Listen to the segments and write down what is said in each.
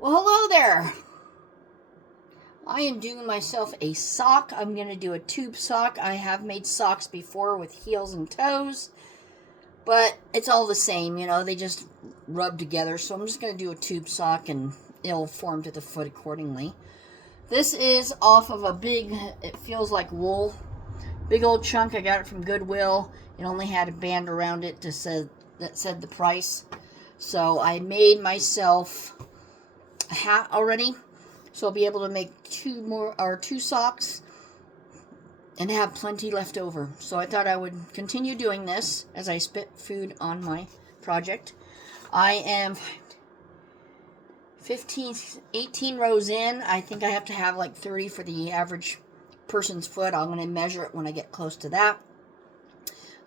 Well, hello there. I am doing myself a sock. I'm going to do a tube sock. I have made socks before with heels and toes, but it's all the same, they just rub together. So I'm just going to do a tube sock and it'll form to the foot accordingly. This is off of it feels like wool, big old chunk. I got it from Goodwill. It only had a band around it that said the price. So I made myself a hat already. So I'll be able to make two socks and have plenty left over. So I thought I would continue doing this as I spit food on my project. I am 18 rows in. I think I have to have like 30 for the average person's foot. I'm going to measure it when I get close to that.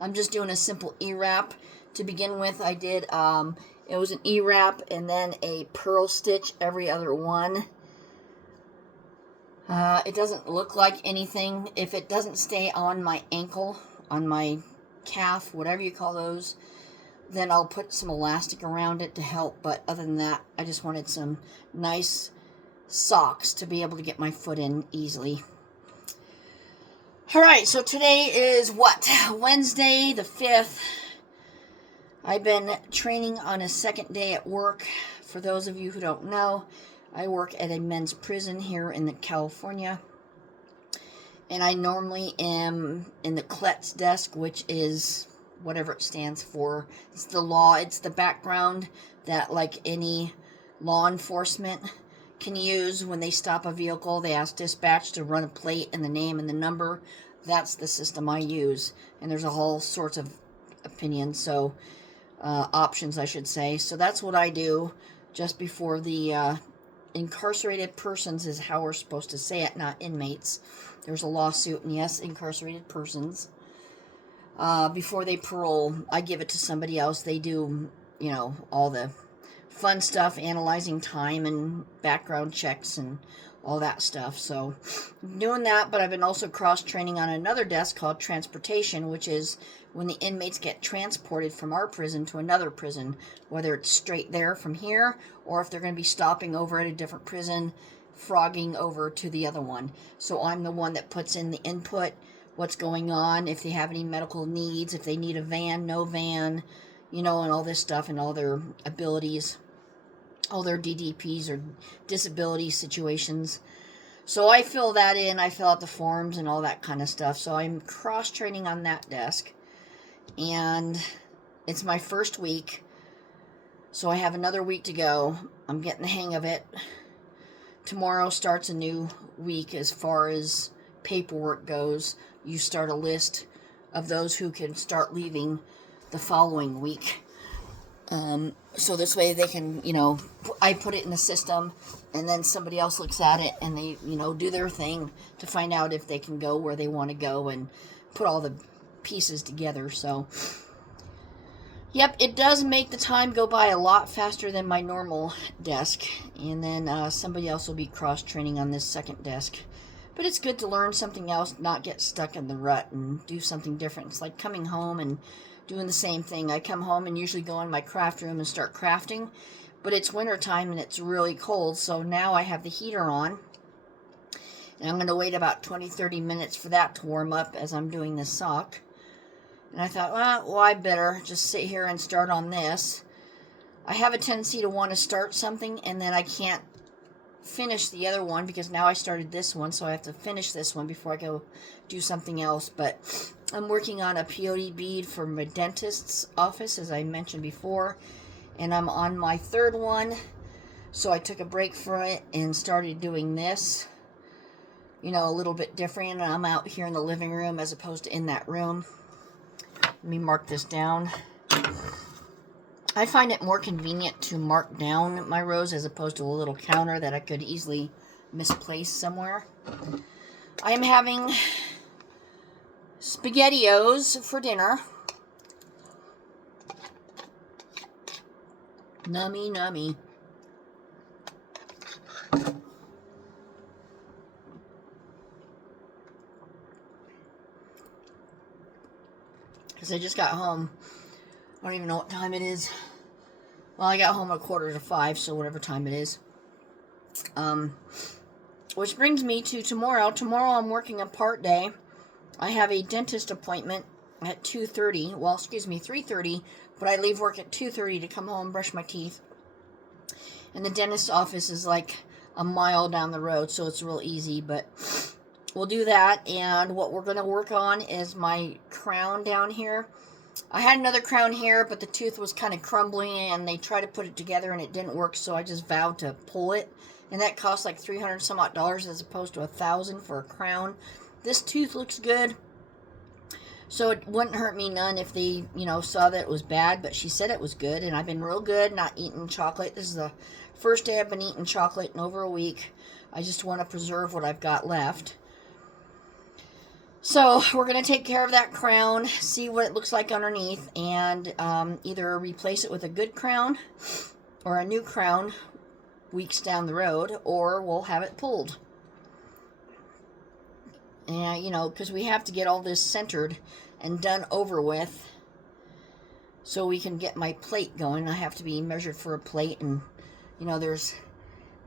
I'm just doing a simple E-wrap. To begin with, I did, it was an E-wrap and then a purl stitch every other one. It doesn't look like anything. If it doesn't stay on my ankle, on my calf, whatever you call those, then I'll put some elastic around it to help. But other than that, I just wanted some nice socks to be able to get my foot in easily. Alright, so today is what? Wednesday the 5th. I've been training on a second day at work. For those of you who don't know, I work at a men's prison here in California, and I normally am in the CLETS desk, which is whatever it stands for. It's the law, it's the background that like any law enforcement can use when they stop a vehicle. They ask dispatch to run a plate and the name and the number. That's the system I use, and there's a whole sorts of opinions, options I should say. So that's what I do just before the incarcerated persons is how we're supposed to say it, not inmates. There's a lawsuit, and yes, incarcerated persons. Before they parole, I give it to somebody else. They do, all the fun stuff, analyzing time and background checks and all that stuff. So I'm doing that, but I've been also cross-training on another desk called transportation, which is when the inmates get transported from our prison to another prison, whether it's straight there from here, or if they're going to be stopping over at a different prison, frogging over to the other one. So I'm the one that puts in the input, what's going on, if they have any medical needs, if they need a van, no van, and all this stuff, and all their abilities, all their DDPs or disability situations. So I fill that in, I fill out the forms and all that kind of stuff. So I'm cross-training on that desk. And it's my first week, so I have another week to go. I'm getting the hang of it. Tomorrow starts a new week as far as paperwork goes. You start a list of those who can start leaving the following week. So this way they can, I put it in the system, and then somebody else looks at it, and they, do their thing to find out if they can go where they want to go and put all the pieces together. So yep, it does make the time go by a lot faster than my normal desk. And then somebody else will be cross-training on this second desk. But it's good to learn something else, not get stuck in the rut and do something different. It's like coming home and doing the same thing. I come home and usually go in my craft room and start crafting. But it's wintertime and it's really cold, so now I have the heater on. And I'm going to wait about 20-30 minutes for that to warm up as I'm doing this sock. And I thought, well, I better just sit here and start on this. I have a tendency to want to start something, and then I can't finish the other one, because now I started this one, so I have to finish this one before I go do something else. But I'm working on a peyote bead for my dentist's office, as I mentioned before, and I'm on my third one. So I took a break for it and started doing this, a little bit different. And I'm out here in the living room as opposed to in that room. Let me mark this down. I find it more convenient to mark down my rows as opposed to a little counter that I could easily misplace somewhere. I am having SpaghettiOs for dinner. Nummy, nummy. Because I just got home. I don't even know what time it is. Well, I got home at 4:45, so whatever time it is. Which brings me to tomorrow. Tomorrow I'm working a part day. I have a dentist appointment at 2:30. Well, excuse me, 3:30. But I leave work at 2:30 to come home, brush my teeth. And the dentist's office is like a mile down the road, so it's real easy. But we'll do that. And what we're going to work on is my crown down here. I had another crown here, but the tooth was kind of crumbling, and they tried to put it together, and it didn't work, so I just vowed to pull it. And that cost like $300 some odd as opposed to $1,000 for a crown. This tooth looks good, so it wouldn't hurt me none if they, saw that it was bad. But she said it was good, and I've been real good not eating chocolate. This is the first day I've been eating chocolate in over a week. I just want to preserve what I've got left. So we're going to take care of that crown, see what it looks like underneath, and either replace it with a good crown or a new crown weeks down the road, or we'll have it pulled. And, because we have to get all this centered and done over with so we can get my plate going. I have to be measured for a plate, and, there's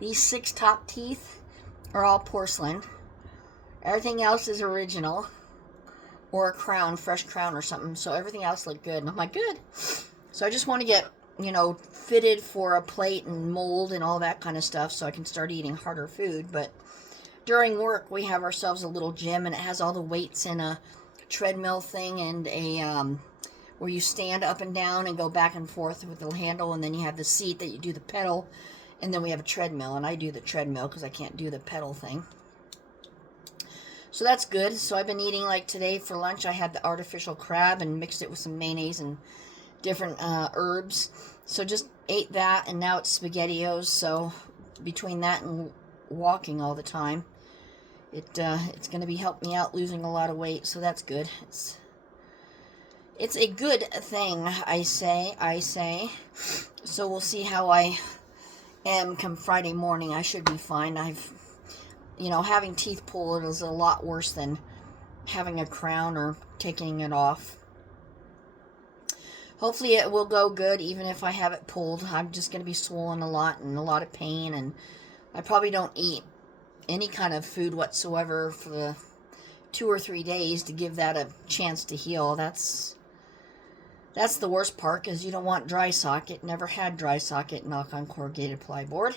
these 6 top teeth are all porcelain. Everything else is original, or a crown, fresh crown or something. So everything else looked good. And I'm like, good. So I just want to get, fitted for a plate and mold and all that kind of stuff so I can start eating harder food. But during work, we have ourselves a little gym, and it has all the weights and a treadmill thing and a, where you stand up and down and go back and forth with the handle. And then you have the seat that you do the pedal. And then we have a treadmill, and I do the treadmill because I can't do the pedal thing. So that's good. So I've been eating, like today for lunch, I had the artificial crab and mixed it with some mayonnaise and different herbs. So just ate that, and now it's SpaghettiOs. So between that and walking all the time, it's going to be helping me out losing a lot of weight. So that's good. It's a good thing, I say. So we'll see how I am come Friday morning. I should be fine. Having teeth pulled is a lot worse than having a crown or taking it off. Hopefully it will go good even if I have it pulled. I'm just going to be swollen a lot and a lot of pain, and I probably don't eat any kind of food whatsoever for the 2 or 3 days to give that a chance to heal. That's the worst part, because you don't want dry socket. Never had dry socket, knock on corrugated plyboard.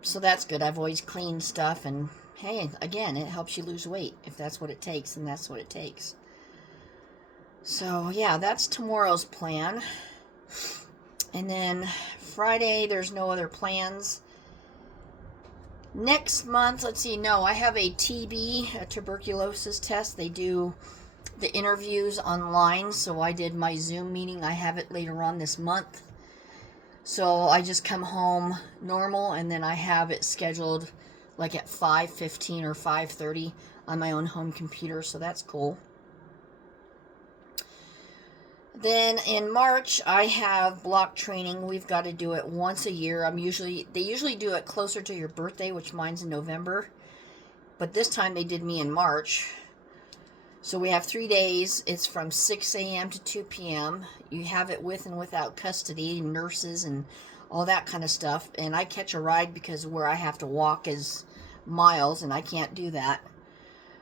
So that's good. I've always cleaned stuff, and hey, again, it helps you lose weight. If that's what it takes, then that's what it takes. So yeah, that's tomorrow's plan. And then Friday, there's no other plans. Next month, let's see, no, I have a TB, a tuberculosis test. They do the interviews online, so I did my Zoom meeting. I have it later on this month. So I just come home normal, and then I have it scheduled like at 5:15 or 5:30 on my own home computer, so that's cool. Then in March, I have block training. We've got to do it once a year. They usually do it closer to your birthday, which mine's in November. But this time they did me in March. So we have 3 days. It's from 6 a.m. to 2 p.m. You have it with and without custody, nurses and all that kind of stuff. And I catch a ride because where I have to walk is miles, and I can't do that.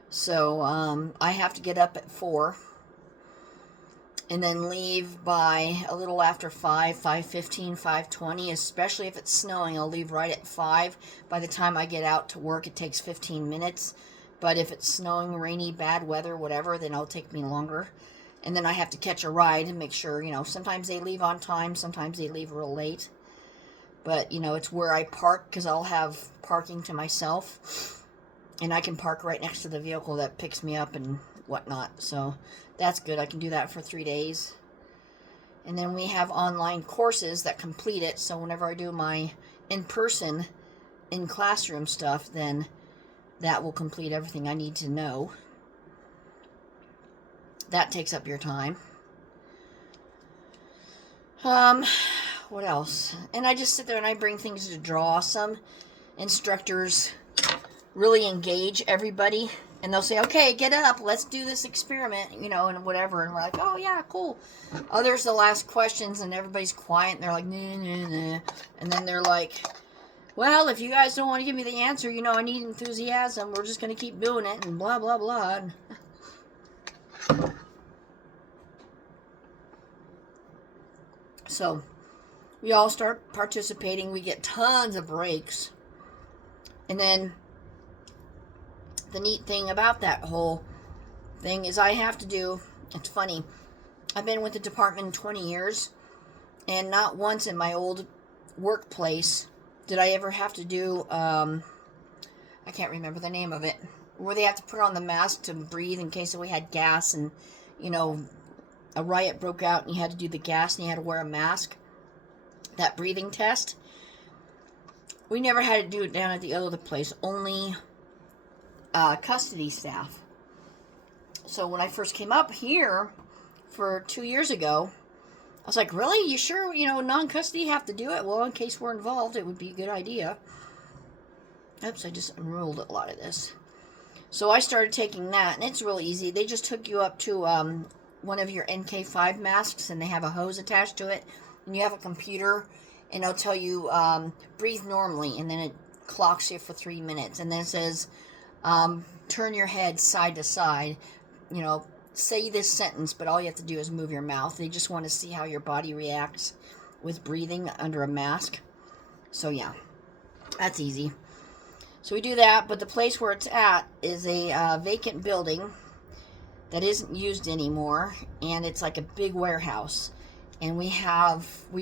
So I have to get up at 4 and then leave by a little after 5, 5:15, 5:20, especially if it's snowing. I'll leave right at 5. By the time I get out to work, it takes 15 minutes. But if it's snowing, rainy, bad weather, whatever, then it'll take me longer. And then I have to catch a ride and make sure, sometimes they leave on time, sometimes they leave real late. But, it's where I park, because I'll have parking to myself. And I can park right next to the vehicle that picks me up and whatnot. So that's good. I can do that for 3 days. And then we have online courses that complete it. So whenever I do my in-person, in-classroom stuff, then that will complete everything I need to know. That takes up your time. What else? And I just sit there and I bring things to draw. Some instructors really engage everybody, and they'll say, okay, get up, let's do this experiment, and whatever. And we're like, oh yeah, cool. Others, they'll ask questions and everybody's quiet and they're like, nah, nah, nah. And then they're like, well, if you guys don't want to give me the answer, I need enthusiasm. We're just going to keep doing it and blah, blah, blah. So we all start participating. We get tons of breaks. And then the neat thing about that whole thing is it's funny, I've been with the department 20 years, and not once in my old workplace did I ever have to do, I can't remember the name of it, where they have to put on the mask to breathe in case we had gas and, a riot broke out and you had to do the gas and you had to wear a mask, that breathing test. We never had to do it down at the other place, only custody staff. So when I first came up here for 2 years ago, I was like, really? You sure, non-custody have to do it? Well, in case we're involved, it would be a good idea. Oops, I just unrolled a lot of this. So I started taking that, and it's real easy. They just hook you up to one of your NK5 masks, and they have a hose attached to it, and you have a computer, and it'll tell you, breathe normally, and then it clocks you for 3 minutes, and then it says, turn your head side to side, say this sentence, but all you have to do is move your mouth. They just want to see how your body reacts with breathing under a mask. So yeah, that's easy. So we do that, but the place where it's at is a vacant building that isn't used anymore, and it's like a big warehouse. And we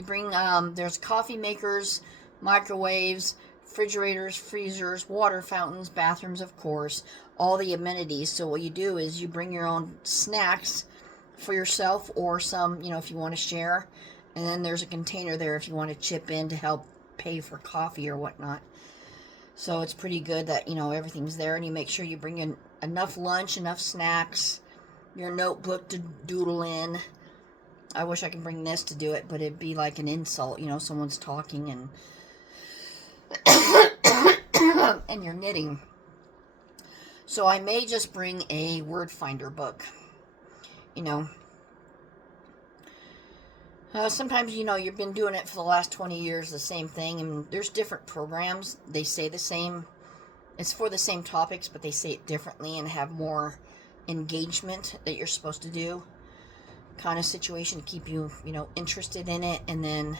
bring, there's coffee makers, microwaves, refrigerators, freezers, water fountains, bathrooms, of course, all the amenities. So what you do is you bring your own snacks for yourself, or some, if you want to share. And then there's a container there if you want to chip in to help pay for coffee or whatnot. So it's pretty good that, everything's there, and you make sure you bring in enough lunch, enough snacks, your notebook to doodle in. I wish I could bring this to do it, but it'd be like an insult, someone's talking and and you're knitting. So I may just bring a word finder book. Sometimes, you've been doing it for the last 20 years, the same thing, and there's different programs. They say the same. It's for the same topics, but they say it differently and have more engagement that you're supposed to do. Kind of situation to keep you, interested in it. And then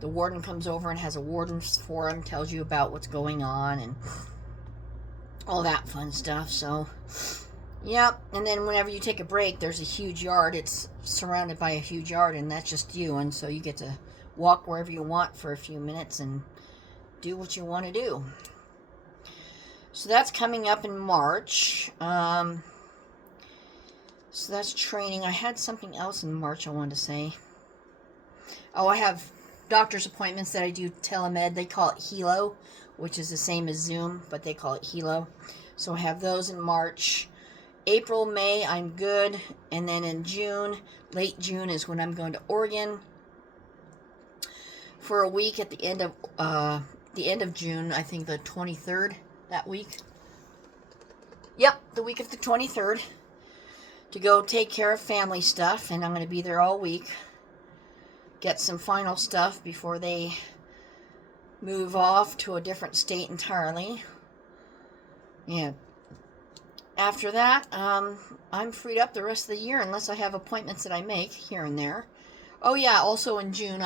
the warden comes over and has a warden's forum, tells you about what's going on and all that fun stuff. So, yep. And then whenever you take a break, there's a huge yard. It's surrounded by a huge yard, and that's just you. And so you get to walk wherever you want for a few minutes and do what you want to do. So that's coming up in March. So that's training. I had something else in March I wanted to say. Oh, I have doctor's appointments that I do telemed. They call it Helo, which is the same as Zoom, but they call it Helo. So I have those in March. April, May, I'm good. And then in June, late June, is when I'm going to Oregon for a week at the end of June. I think the 23rd, that week. Yep, the week of the 23rd. To go take care of family stuff, and I'm going to be there all week. Get some final stuff before they move off to a different state entirely. Yeah. After that, I'm freed up the rest of the year unless I have appointments that I make here and there. Oh yeah, also in June,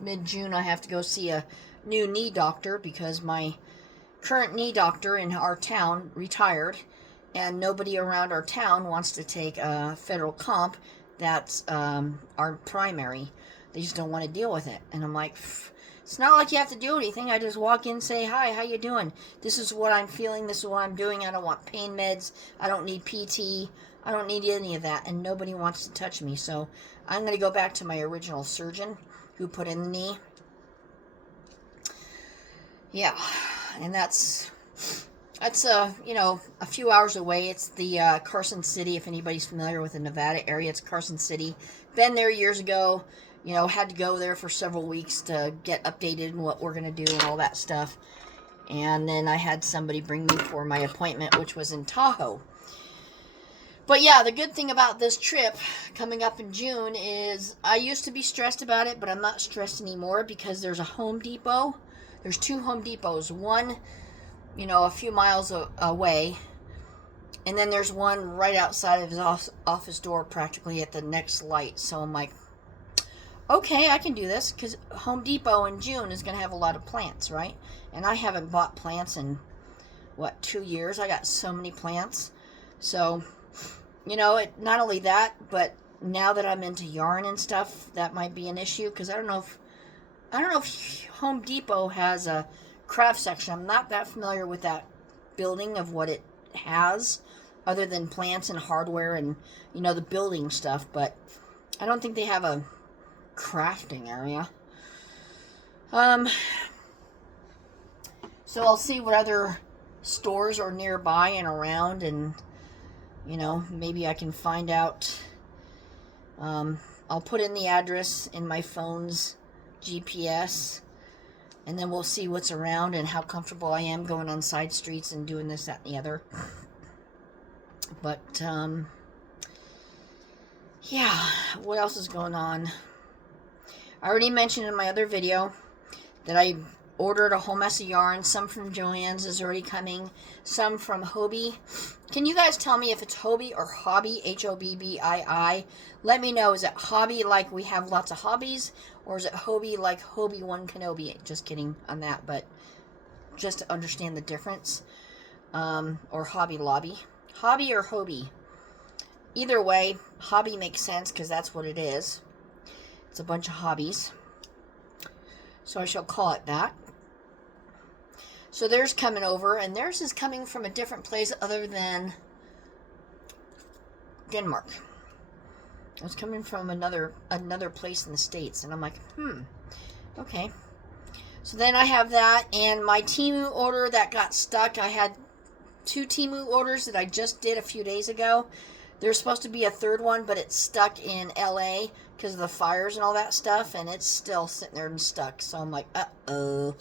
mid-June, I have to go see a new knee doctor because my current knee doctor in our town retired. And nobody around our town wants to take a federal comp that's our primary. They just don't want to deal with it. And I'm like, it's not like you have to do anything. I just walk in, say, hi, how you doing? This is what I'm feeling. This is what I'm doing. I don't want pain meds. I don't need PT. I don't need any of that. And nobody wants to touch me. So I'm going to go back to my original surgeon who put in the knee. Yeah. And that's a few hours away. It's the Carson City. If anybody's familiar with the Nevada area, it's Carson City. Been there years ago. Had to go there for several weeks to get updated on what we're going to do and all that stuff. And then I had somebody bring me for my appointment, which was in Tahoe. But yeah, the good thing about this trip coming up in June is I used to be stressed about it, but I'm not stressed anymore because there's a Home Depot There's 2 Home Depots. One, you know, a few miles away. And then there's one right outside of his office door, practically at the next light. So I'm like, okay, I can do this, because Home Depot in June is going to have a lot of plants, right? And I haven't bought plants in, what, 2 years? I got so many plants. So, you know, not only that, but now that I'm into yarn and stuff, that might be an issue, because I don't know if Home Depot has a craft section. I'm not that familiar with that building, of what it has, other than plants and hardware and, you know, the building stuff. But I don't think they have a crafting area. So I'll see what other stores are nearby and around, and, you know, maybe I can find out. I'll put in the address in my phone's GPS, and then we'll see what's around and how comfortable I am going on side streets and doing this, that, and the other. But, yeah, what else is going on? I already mentioned in my other video that I ordered a whole mess of yarn. Some from Joann's is already coming. Some from Hobbii. Can you guys tell me if it's Hobbii or Hobbii? Hobbii. Let me know. Is it Hobbii like we have lots of hobbies? Or is it Hobbii like Obi-Wan Kenobi? Just kidding on that, but just to understand the difference. Or Hobby Lobby. Hobbii or Hobbii? Either way, Hobbii makes sense, because that's what it is. It's a bunch of hobbies. So I shall call it that. So theirs coming over, and theirs is coming from a different place other than Denmark. It's coming from another place in the States, and I'm like, okay. So then I have that, and my Temu order that got stuck. I had 2 Temu orders that I just did a few days ago. There's supposed to be a third one, but it's stuck in LA because of the fires and all that stuff, and it's still sitting there and stuck. So I'm like, uh-oh.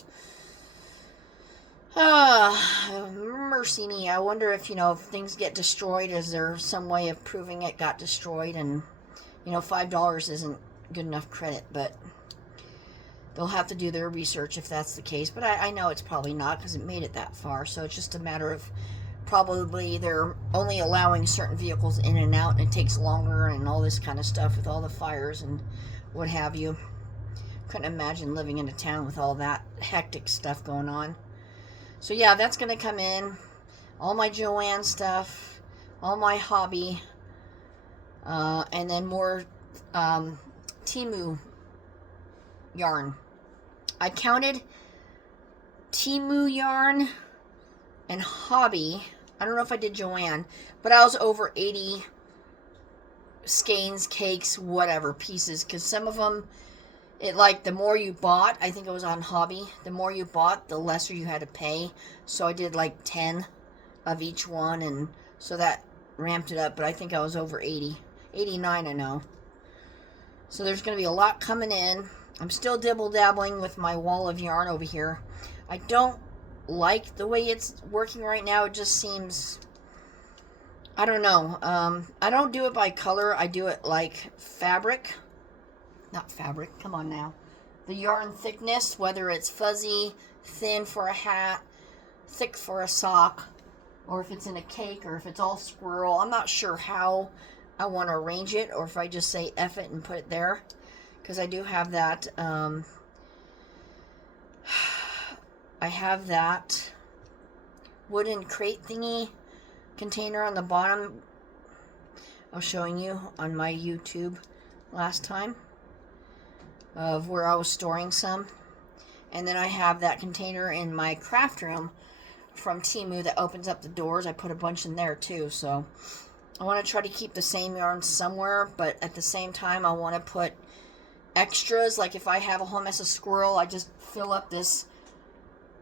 Mercy me. I wonder if, you know, if things get destroyed, is there some way of proving it got destroyed? And, you know, $5 isn't good enough credit, but they'll have to do their research if that's the case. But I know it's probably not, because it made it that far. So it's just a matter of probably they're only allowing certain vehicles in and out, and it takes longer and all this kind of stuff with all the fires and what have you. Couldn't imagine living in a town with all that hectic stuff going on. So yeah, that's going to come in. All my Joann stuff, all my Hobbii, and then more Temu yarn. I counted Temu yarn and Hobbii. I don't know if I did Joann, but I was over 80 skeins, cakes, whatever, pieces, because some of them, it, like, the more you bought, I think it was on Hobbii, the more you bought, the lesser you had to pay. So I did like 10 of each one, and so that ramped it up, but I think I was over 80. 89, I know. So there's going to be a lot coming in. I'm still dibble-dabbling with my wall of yarn over here. I don't like the way it's working right now. It just seems, I don't know. I don't do it by color. I do it like fabric. Not fabric, come on now. The yarn thickness, whether it's fuzzy, thin for a hat, thick for a sock, or if it's in a cake, or if it's all squirrel. I'm not sure how I want to arrange it, or if I just say F it and put it there. Because I do have that, I have that wooden crate thingy container on the bottom. I was showing you on my YouTube last time of where I was storing some. And then I have that container in my craft room from Temu that opens up the doors. I put a bunch in there too. So I want to try to keep the same yarn somewhere, but at the same time I want to put extras. Like if I have a whole mess of squirrel, I just fill up this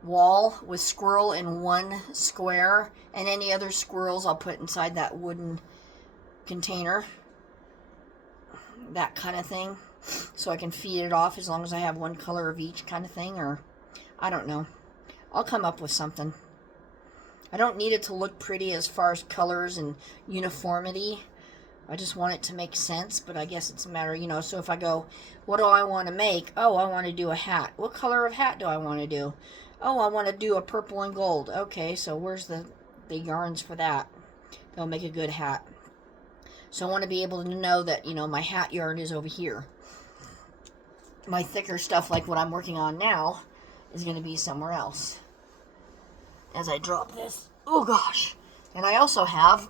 wall with squirrel in one square, and any other squirrels I'll put inside that wooden container, that kind of thing, so I can feed it off as long as I have one color of each kind of thing. Or I don't know, I'll come up with something. I don't need it to look pretty as far as colors and uniformity. I just want it to make sense, but I guess it's a matter, so if I go, what do I want to make? Oh, I want to do a hat. What color of hat do I want to do? Oh, I want to do a purple and gold. Okay, so where's the yarns for that? They'll make a good hat. So I want to be able to know that, my hat yarn is over here. My thicker stuff, like what I'm working on now, is going to be somewhere else. As I drop this. Oh, gosh. And I also have,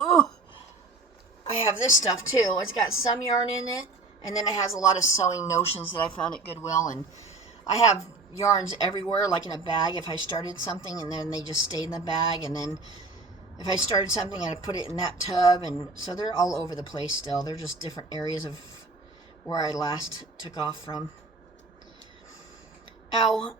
I have this stuff, too. It's got some yarn in it, and then it has a lot of sewing notions that I found at Goodwill, and I have yarns everywhere, like in a bag if I started something, and then they just stayed in the bag, and then if I started something, I'd put it in that tub, and so they're all over the place still. They're just different areas of where I last took off from. Ow.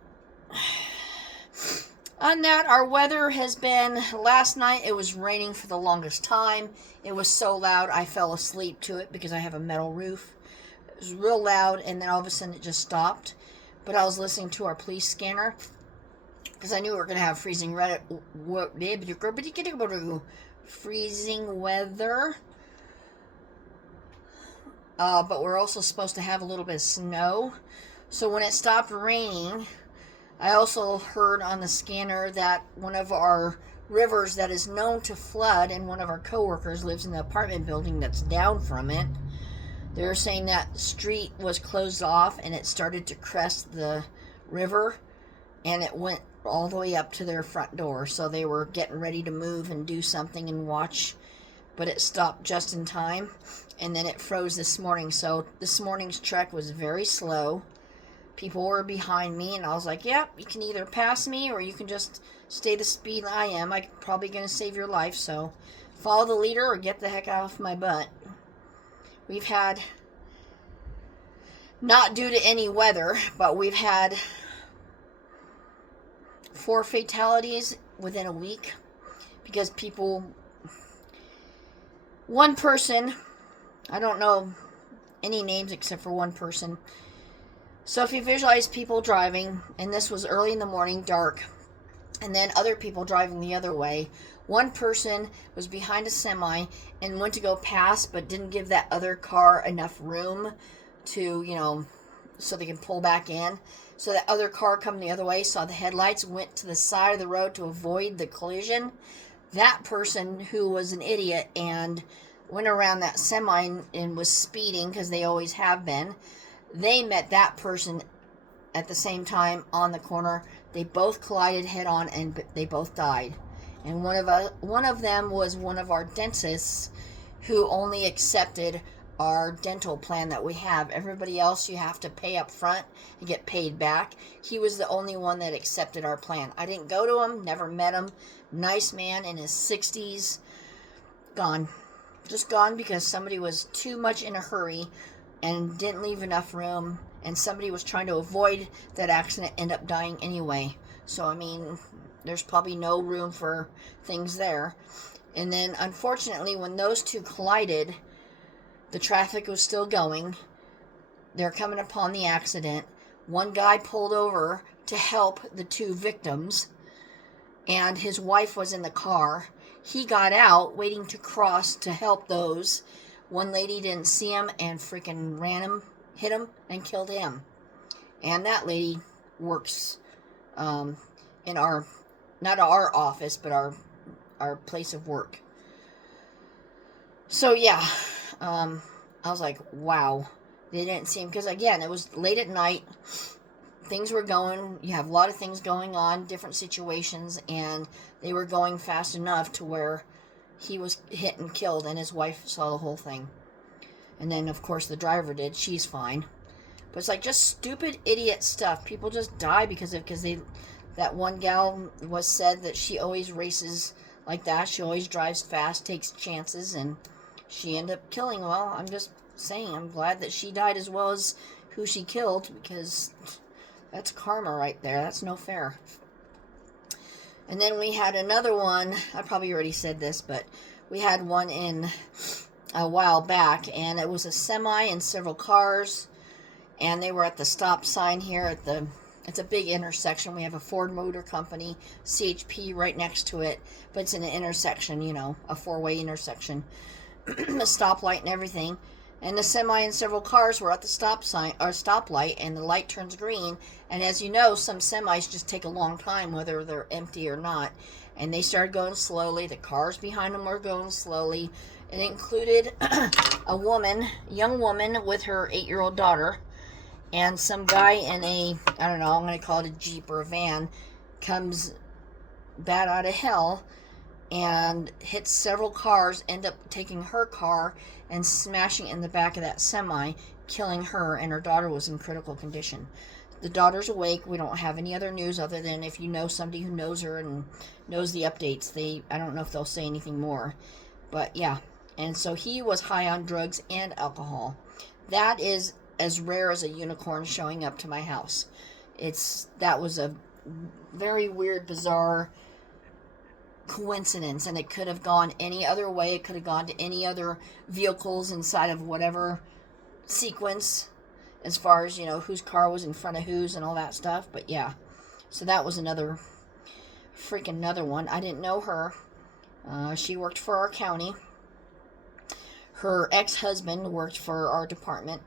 On that, our weather has been, last night it was raining for the longest time. It was so loud I fell asleep to it because I have a metal roof. It was real loud, and then all of a sudden it just stopped. But I was listening to our police scanner because I knew we were going to have freezing weather. But we're also supposed to have a little bit of snow. So when it stopped raining, I also heard on the scanner that one of our rivers that is known to flood, and one of our coworkers lives in the apartment building that's down from it. They were saying that street was closed off and it started to crest the river, and it went all the way up to their front door. So they were getting ready to move and do something and watch, but it stopped just in time, and then it froze this morning. So this morning's trek was very slow. People were behind me, and I was like, yep, you can either pass me or you can just stay the speed I am. I'm probably going to save your life, so follow the leader or get the heck off my butt. We've had, not due to any weather, but we've had 4 fatalities within a week because one person, I don't know any names except for one person. So if you visualize people driving, and this was early in the morning, dark, and then other people driving the other way, one person was behind a semi and went to go past, but didn't give that other car enough room to, so they can pull back in. So that other car coming the other way saw the headlights, went to the side of the road to avoid the collision. That person, who was an idiot and went around that semi and was speeding, because they always have been, they met that person at the same time on the corner. They both collided head on, and they both died. And one of them was one of our dentists who only accepted our dental plan that we have. Everybody else you have to pay up front and get paid back. He was the only one that accepted our plan. I didn't go to him, never met him. Nice man in his 60s. Gone. Just gone because somebody was too much in a hurry and didn't leave enough room, and somebody was trying to avoid that accident, end up dying anyway. So, I mean, there's probably no room for things there. And then, unfortunately, when those two collided, the traffic was still going. They're coming upon the accident. One guy pulled over to help the 2 victims, and his wife was in the car. He got out, waiting to cross to help those. One lady didn't see him and freaking hit him, and killed him. And that lady works in our, not our office, but our place of work. So yeah, I was like, wow. They didn't see him, because again, it was late at night. Things were going, you have a lot of things going on, different situations, and they were going fast enough to where he was hit and killed, and his wife saw the whole thing. And then, of course, the driver did. She's fine. But it's like just stupid idiot stuff. People just die because that one gal was said that she always races like that. She always drives fast, takes chances, and she ended up killing. Well, I'm just saying, I'm glad that she died as well as who she killed, because that's karma right there. That's no fair. And then we had another one. I probably already said this, but we had one in a while back, and it was a semi and several cars, and they were at the stop sign here it's a big intersection. We have a Ford Motor Company, CHP, right next to it, but it's in an intersection, a 4-way intersection. a stoplight and everything. And the semi and several cars were at the stop sign or stoplight, and the light turns green. And as you know, some semis just take a long time, whether they're empty or not. And they started going slowly. The cars behind them were going slowly. It included a young woman with her 8-year-old daughter, and some guy in a, I don't know, I'm going to call it a Jeep or a van, comes bat out of hell and hits several cars, end up taking her car and smashing it in the back of that semi, killing her, and her daughter was in critical condition. The daughter's awake. We don't have any other news other than if you know somebody who knows her and knows the updates, I don't know if they'll say anything more. But yeah, and so he was high on drugs and alcohol. That is as rare as a unicorn showing up to my house. That was a very weird, bizarre coincidence, and it could have gone any other way. It could have gone to any other vehicles inside of whatever sequence, as far as, whose car was in front of whose and all that stuff. But yeah, so that was another one. I didn't know her. She worked for our county. Her ex-husband worked for our department,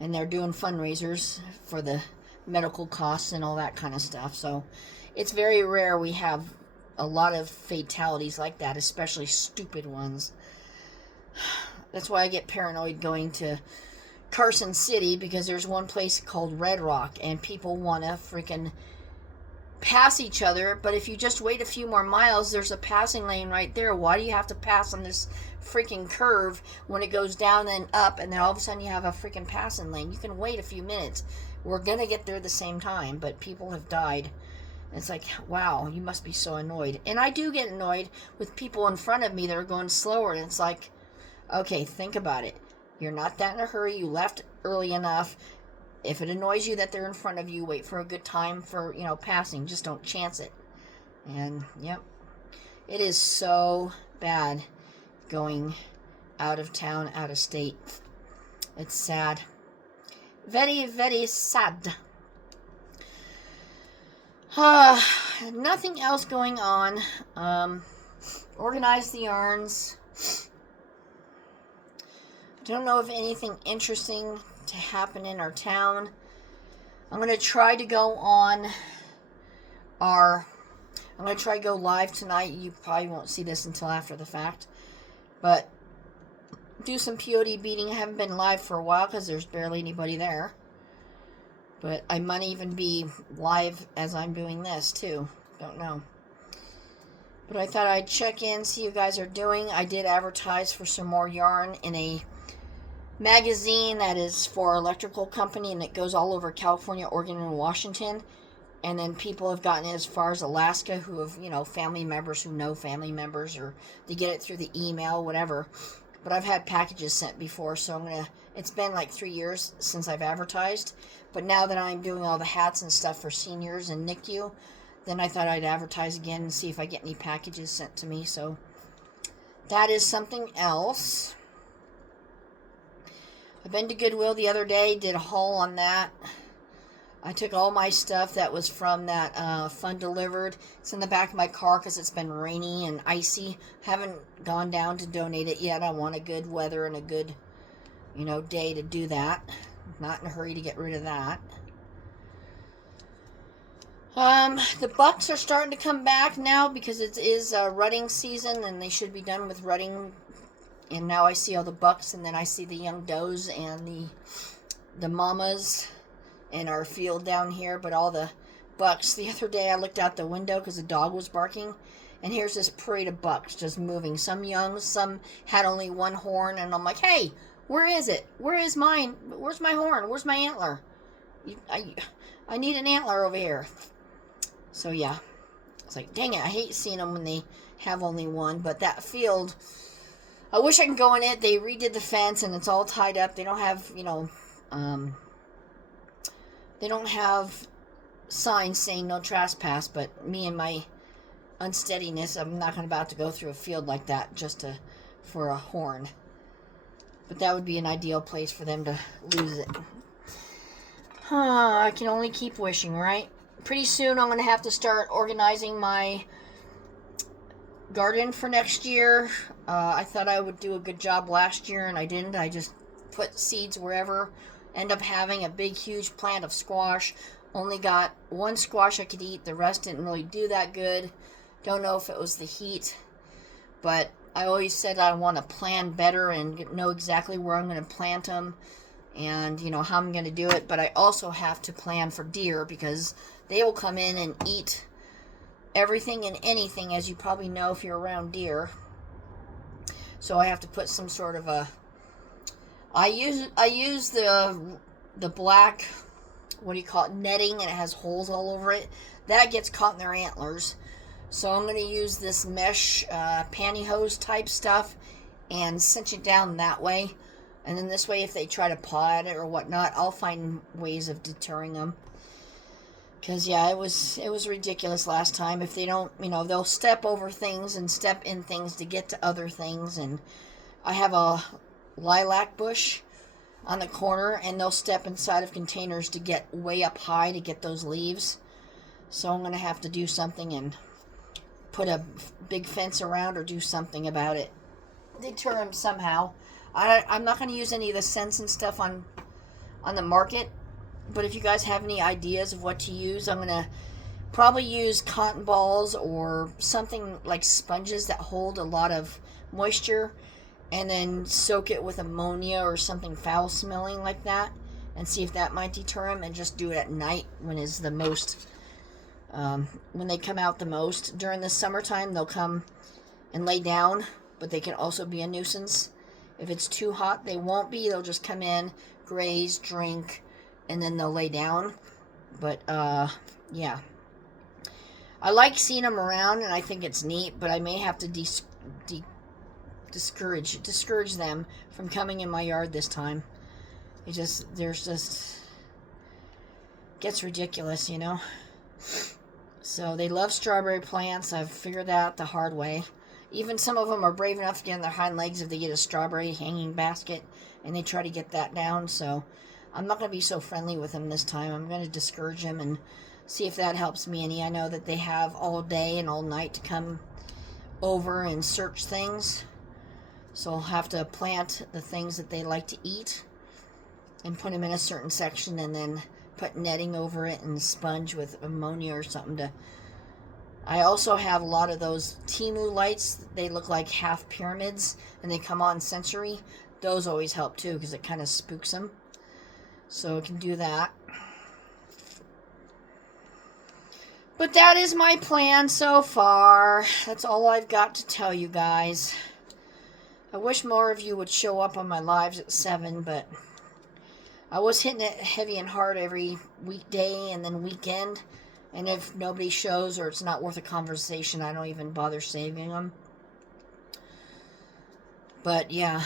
and they're doing fundraisers for the medical costs and all that kind of stuff. So it's very rare we have a lot of fatalities like that, especially stupid ones. That's why I get paranoid going to Carson City, because there's one place called Red Rock, and people want to freaking pass each other. But if you just wait a few more miles, there's a passing lane right there. Why do you have to pass on this freaking curve when it goes down and up, and then all of a sudden you have a freaking passing lane? You can wait a few minutes. We're gonna get there the same time, but people have died. It's like, wow, you must be so annoyed. And I do get annoyed with people in front of me that are going slower. And it's like, okay, think about it. You're not that in a hurry. You left early enough. If it annoys you that they're in front of you, wait for a good time for, passing. Just don't chance it. And, yep. It is so bad going out of town, out of state. It's sad. Very, very sad. Nothing else going on. Organize the yarns. Don't know if anything interesting to happen in our town. I'm going to try to go go live tonight. You probably won't see this until after the fact. But do some POD beating. I haven't been live for a while because there's barely anybody there. But I might even be live as I'm doing this, too. Don't know. But I thought I'd check in, see how you guys are doing. I did advertise for some more yarn in a magazine that is for electrical company, and it goes all over California, Oregon, and Washington. And then people have gotten it as far as Alaska who have, family members who know family members, or they get it through the email, whatever. But I've had packages sent before, so it's been like 3 years since I've advertised. But now that I'm doing all the hats and stuff for seniors and NICU, then I thought I'd advertise again and see if I get any packages sent to me. So that is something else. I've been to Goodwill the other day, did a haul on that. I took all my stuff that was from that Fun Delivered. It's in the back of my car because it's been rainy and icy. Haven't gone down to donate it yet. I want a good weather and a good, day to do that. Not in a hurry to get rid of that. The bucks are starting to come back now because it is rutting season, and they should be done with rutting. And now I see all the bucks, and then I see the young does and the mamas in our field down here. But all the bucks, the other day I looked out the window because the dog was barking, and here's this parade of bucks just moving. Some young, some had only one horn, and I'm like, hey, where is it? Where is mine? Where's my horn? Where's my antler? I need an antler over here. So yeah, it's like, dang it, I hate seeing them when they have only one. But that field, I wish I could go in it. They redid the fence and it's all tied up. They don't have, they don't have signs saying no trespass. But me and my unsteadiness, I'm not about to go through a field like that just for a horn. But that would be an ideal place for them to lose it. I can only keep wishing, right? Pretty soon I'm going to have to start organizing my garden for next year. I thought I would do a good job last year, and I didn't. I just put seeds wherever. End up having a big, huge plant of squash. Only got one squash I could eat. The rest didn't really do that good. Don't know if it was the heat, but I always said I want to plan better and know exactly where I'm going to plant them and, you know, how I'm going to do it. But I also have to plan for deer because they will come in and eat everything and anything, as you probably know if you're around deer. So I have to put some sort of a... I use the black, what do you call it, netting, and it has holes all over it. That gets caught in their antlers. So I'm going to use this mesh pantyhose type stuff and cinch it down that way. And then this way, if they try to paw at it or whatnot, I'll find ways of deterring them. Because, yeah, it was ridiculous last time. If they don't, you know, they'll step over things and step in things to get to other things. And I have a lilac bush on the corner, and they'll step inside of containers to get way up high to get those leaves. So I'm going to have to do something and put a big fence around or do something about it. Deter them somehow. I'm not going to use any of the scents and stuff on the market. But if you guys have any ideas of what to use, I'm going to probably use cotton balls or something like sponges that hold a lot of moisture, and then soak it with ammonia or something foul smelling like that, and see if that might deter them, and just do it at night when is the most, when they come out the most. During the summertime, they'll come and lay down, but they can also be a nuisance. If it's too hot, they won't be. They'll just come in, graze, drink, and then they'll lay down. But, yeah. I like seeing them around, and I think it's neat, but I may have to discourage them from coming in my yard this time. Gets ridiculous, you know. So they love strawberry plants. I've figured that out the hard way. Even some of them are brave enough to get on their hind legs if they get a strawberry hanging basket and they try to get that down. So I'm not going to be so friendly with them this time. I'm going to discourage them and see if that helps me any. I know that they have all day and all night to come over and search things. So I'll have to plant the things that they like to eat and put them in a certain section, and then put netting over it and sponge with ammonia or something to... I also have a lot of those Temu lights. They look like half pyramids, and they come on sensory. Those always help too, because it kind of spooks them. So I can do that. But that is my plan so far. That's all I've got to tell you guys. I wish more of you would show up on my lives at 7, but I was hitting it heavy and hard every weekday and then weekend. And if nobody shows or it's not worth a conversation, I don't even bother saving them. But yeah,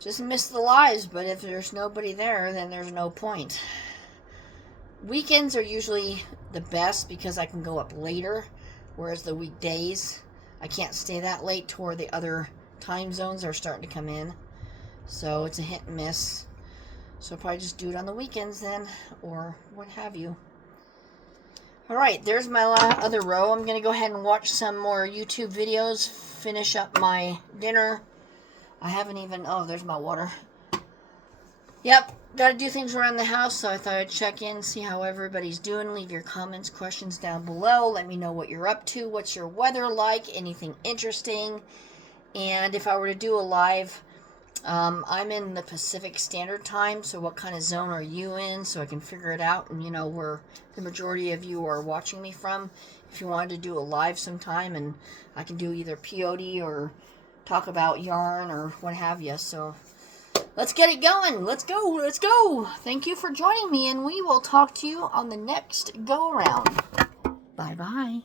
just miss the lives. But if there's nobody there, then there's no point. Weekends are usually the best because I can go up later, whereas the weekdays, I can't stay that late to where the other time zones are starting to come in. So it's a hit and miss. So I'll probably just do it on the weekends then, or what have you. Alright, there's my other row. I'm going to go ahead and watch some more YouTube videos, finish up my dinner. I haven't even... Oh, there's my water. Yep, got to do things around the house, so I thought I'd check in, see how everybody's doing. Leave your comments, questions down below. Let me know what you're up to, what's your weather like, anything interesting. And if I were to do a live... I'm in the Pacific Standard Time, so what kind of zone are you in, so I can figure it out, and you know where the majority of you are watching me from. If you wanted to do a live sometime, and I can do either POD or talk about yarn or what have you. So let's get it going. Let's go. Thank you for joining me, and we will talk to you on the next go around. Bye bye.